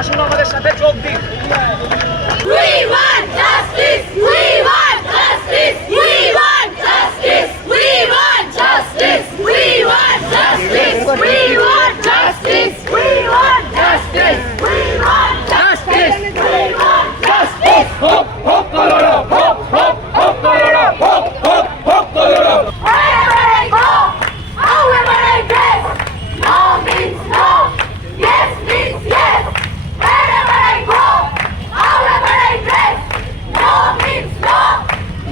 আসুন আমাদের সাথে যোগ দিন। We want justice! We want justice! We want justice! We want justice! We want justice! We want justice! We want justice! We want justice! We want justice! Hop, hop, Kolora! Hop, hop, hop, Kolora! Hop, hop, hop, Kolora! Wherever I go, however I dress, no means no, yes means yes. Wherever I go, however I dress, no means no,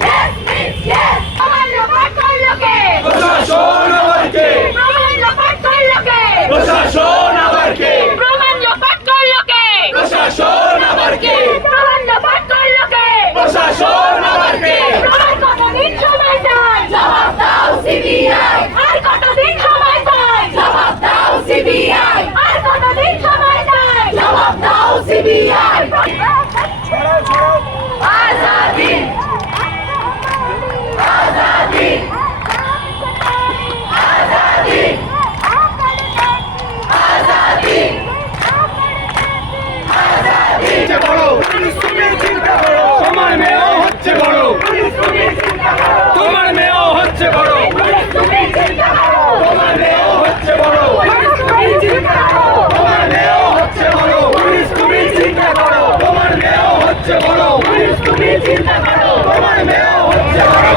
yes means yes. প্রমাণ লোপাট করলো কে? প্রশাসন আবার কে? প্রমাণ লোপাট করলো কে? প্রশাসন আবার কে? প্রমাণ লোপাট করলো কে? প্রশাসন আবার কে? প্রমাণ লোপাট করলো কে? প্রশাসন আবার কে? আর কতদিন সময় চাই? জবাব দাও সিবিআই। আর কতদিন সময় চাই? জবাব দাও সিবিআই। আর কতদিন সময় চাই? জবাব দাও সিবিআই। আজাদি আজাদি আজাদি আজাদি আজাদি হচ্ছে বড়, তুমি চিন্তা করো। তোমার মেয়েও হচ্ছে বড়, তোমার মেয়েও হচ্ছে বড়, তুমি চিন্তা করো। তোমার মেয়েও হচ্ছে বড়, তুমি চিন্তা করো। তোমার মেয়েও হচ্ছে বড়, তুমি চিন্তা করো। তোমার মেয়েও হচ্ছে বড়, তুমি চিন্তা করো। তোমার মেয়েও হচ্ছে বড়।